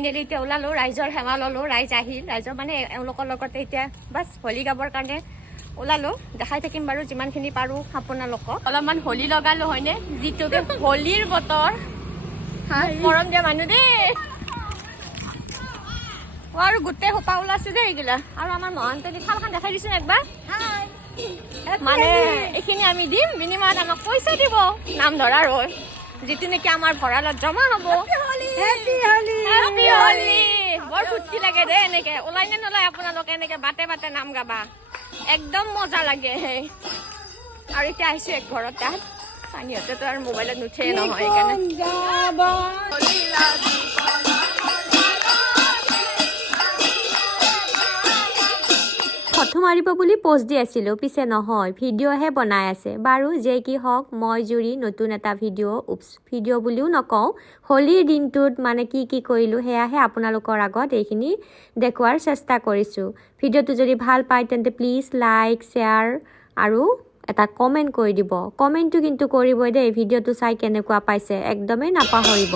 Finally এতিয়া ওলালো ৰাইজৰ সেৱা ল'লো ৰাইজ আহিল ৰাইজৰ মানে এওঁলোকৰ লগতে এতিয়া বাছ হোলী গাবৰ কাৰণে ওলালো দেখাই থাকিম বাৰু যিমানখিনি পাৰোঁ আপোনালোকক অলপমান হোলী লগালো হয়নে যিটোকে হোলীৰ বতৰ মৰম দিয়া মানুহ দেই আৰু গোটেই সোপা ওলাইছে দেই এইগিলা আৰু আমাৰ মহন্ত থালখন দেখাই দিছোঁ একবাৰ মানে এইখিনি আমি দিম বিনিময়ত আমাক পইচা দিব নাম ধৰাৰ হৈ যিটো নেকি আমাৰ ভঁৰালত জমা হ'ব বৰ ফূৰ্তি লাগে দেই এনেকে ওলাই নে নোলাই আপোনালোকে এনেকে বাটে বাটে নাম গাবা একদম মজা লাগে আৰু এতিয়া আহিছোঁ এক ঘৰত তাত পানীহঁতেতো আৰু মোবাইলত নুঠে নহয় সেইকাৰণে ফটো মাৰিব বুলি পোষ্ট দি আছিলোঁ পিছে নহয় ভিডিঅ'হে বনাই আছে বাৰু যে কি হওক মই জুৰি নতুন এটা ভিডিঅ' বুলিও নকওঁ হোলীৰ দিনটোত মানে কি কৰিলোঁ সেয়াহে আপোনালোকৰ আগত এইখিনি দেখুৱাৰ চেষ্টা কৰিছোঁ ভিডিঅ'টো যদি ভাল পায় তেন্তে প্লিজ লাইক শ্বেয়াৰ আৰু এটা কমেণ্ট কৰি দিব কমেণ্টটো কিন্তু কৰিবই দেই ভিডিঅ'টো চাই কেনেকুৱা পাইছে একদমেই নাপাহৰিব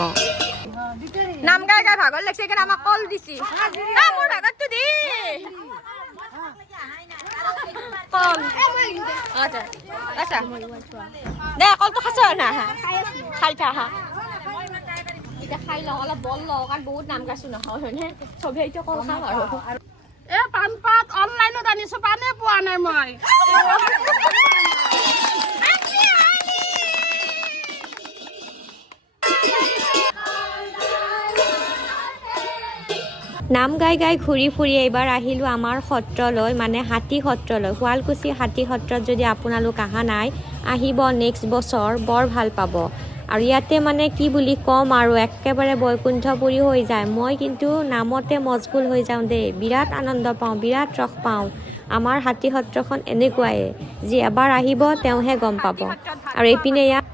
নাম গাই গাই ভাগৰ লাগিছে সেইকাৰণে আমাক কল দিছি মোৰ ভাগৰটো দি কল আচ্ছা আচ্ছা দে কলটো খাইছ না খাই থাকা এতিয়া খাই লওঁ অলপ বল লওঁ কাৰণ বহুত নাম গাইছোঁ নহয় হয়নে চবেই এতিয়া কল খাম আৰু পাণ পাত অনলাইনত আনিছোঁ পাণে পোৱা নাই মই নাম গাই গাই ঘূৰি ফুৰি এইবাৰ আহিলোঁ আমাৰ সত্ৰলৈ মানে হাতী সত্ৰলৈ শুৱালকুছি হাতী সত্ৰত যদি আপোনালোক অহা নাই আহিব নেক্সট বছৰ বৰ ভাল পাব আৰু ইয়াতে মানে কি বুলি ক'ম আৰু একেবাৰে বৈকুণ্ঠপুৰী হৈ যায় মই কিন্তু নামতে মজগুল হৈ যাওঁ দেই বিৰাট আনন্দ পাওঁ বিৰাট ৰস পাওঁ আমাৰ হাতী সত্ৰখন এনেকুৱাই যি এবাৰ আহিব তেওঁহে গম পাব আৰু এইপিনে ইয়াত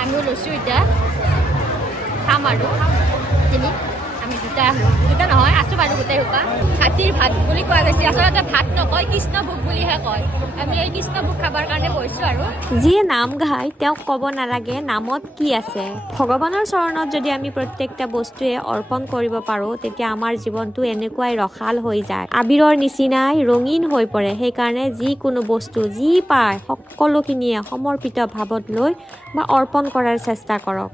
আমিও লৈছোঁ এতিয়া খাম আৰু আমি দুটা নহয় আছোঁ বাৰু গোটেই সোপা হাতীৰ ভাত বুলি কোৱা গৈছে আচলতে ভাত নকয় কৃষ্ণ ভোগ বুলিহে কয় আমি এই কৃষ্ণ ভোগ খাবৰ কাৰণে বহিছোঁ আৰু যিয়ে নাম গায় তেওঁক ক'ব নালাগে নামত কি আছে ভগৱানৰ চৰণত যদি আমি প্ৰত্যেকটা বস্তুৱে অৰ্পণ কৰিব পাৰোঁ তেতিয়া আমাৰ জীৱনটো এনেকুৱাই ৰসাল হৈ যায় আবিৰৰ নিচিনাই ৰঙীন হৈ পৰে সেইকাৰণে যিকোনো বস্তু যি পায় সকলোখিনিয়ে সমৰ্পিত ভাৱত লৈ বা অৰ্পণ কৰাৰ চেষ্টা কৰক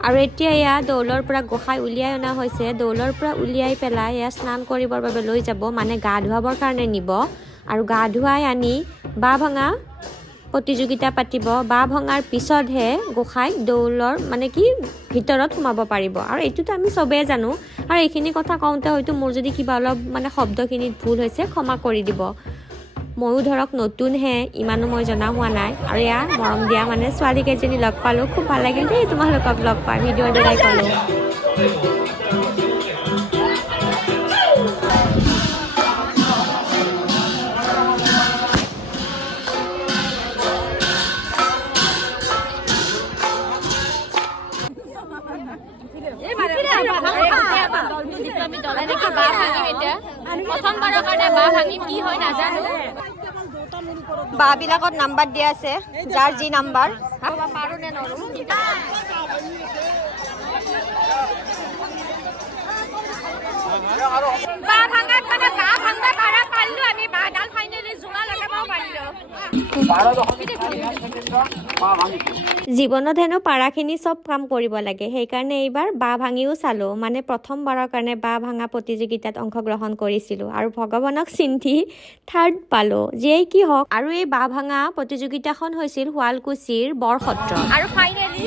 আৰু এতিয়া এয়া দৌলৰ পৰা গোসাঁই উলিয়াই অনা হৈছে দৌলৰ পৰা উলিয়াই পেলাই এয়া স্নান কৰিবৰ বাবে লৈ যাব মানে গা ধুৱাবৰ কাৰণে নিব আৰু গা ধুৱাই আনি বাঁহ ভঙা প্ৰতিযোগিতা পাতিব বাঁহ ভঙাৰ পিছতহে গোসাঁইক দৌলৰ মানে কি ভিতৰত সোমাব পাৰিব আৰু এইটোতো আমি চবেই জানো আৰু এইখিনি কথা কওঁতে হয়তো মোৰ যদি কিবা অলপ মানে শব্দখিনিত ভুল হৈছে ক্ষমা কৰি দিব ময়ো ধৰক নতুনহে ইমানো মই জনা হোৱা নাই আৰু এয়া মৰম দিয়া মানে ছোৱালীকেইজনী লগ পালোঁ খুব ভাল লাগিল দেই তোমালোকক লগ পাই ভিডিঅ'ৰ দ্বাৰাই ক'লোঁ আমি দলাই দেখি বাঁহ ভাঙিম এতিয়া প্ৰথমবাৰৰ কাৰণে বাঁহ ভাঙিম কি হয় নাজানো বাঁহবিলাকত নাম্বাৰ দিয়া আছে যাৰ যি নাম্বাৰ পাৰোঁ নে নৰোঁ বাঁহ ভাঙাত মানে বাঁহ ভাঙিব পাৰা পাৰিলোঁ আমি বাঁহডাল ফাইনেলি যোৰা লগাব পাৰিলোঁ জীৱনত হেনো পাৰাখিনি চব কাম কৰিব লাগে সেইকাৰণে এইবাৰ বাঁহ ভাঙিও চালোঁ মানে প্ৰথমবাৰৰ কাৰণে বাঁহ ভাঙা প্ৰতিযোগিতাত অংশগ্ৰহণ কৰিছিলোঁ আৰু ভগৱানক চিন্তি থাৰ্ড পালোঁ যিয়েই কি হওক আৰু এই বাঁহ ভাঙা প্ৰতিযোগিতাখন হৈছিল শুৱালকুছিৰ বৰসত্ৰ আৰু ফাইনেলি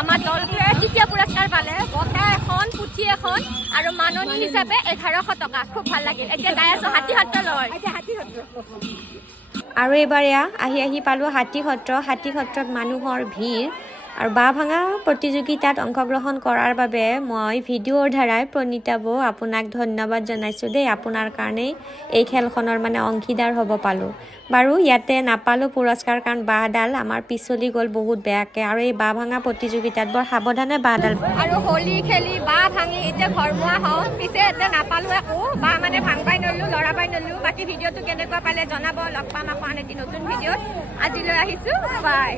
আমাৰ দলটোৱে তৃতীয় পুৰস্কাৰ পালে বঁটা এখন পুথি এখন আৰু মাননি হিচাপে 1100 টকা খুব ভাল লাগিল এতিয়া যাই আছোঁ হাতী সত্ৰলৈ আৰু এইবাৰ এয়া আহি পালোঁ হাতী সত্ৰত মানুহৰ ভিৰ আৰু বাঁহ ভাঙা প্ৰতিযোগিতাত অংশগ্ৰহণ কৰাৰ বাবে মই ভিডিঅ'ৰ দ্বাৰাই প্ৰণীতা বৌ আপোনাক ধন্যবাদ জনাইছোঁ দেই। আপোনাৰ কাৰণেই এই খেলখনৰ মানে অংশীদাৰ হ'ব পালোঁ। বাৰু ইয়াতে নাপালোঁ পুৰস্কাৰ, কাৰণ বাঁহডাল আমাৰ পিছলি গ'ল বহুত বেয়াকৈ, আৰু এই বাঁহ ভাঙা প্ৰতিযোগিতাত বৰ সাৱধানে বাঁহডাল আৰু হোলী খেলি বাঁহ ভাঙি এতিয়া ঘৰমুৱা হওঁ, পিছে এতিয়া নাপালোঁ একো, বাঁহ মানে ভাঙবাই নলোঁ, লৰাবাই নলোঁ। বাকী ভিডিঅ'টো কেনেকুৱা পালে জনাব, লগ পাম আকৌ আন এটি নতুন ভিডিঅ'ত। আজিলৈ আহিছোঁ, বাই।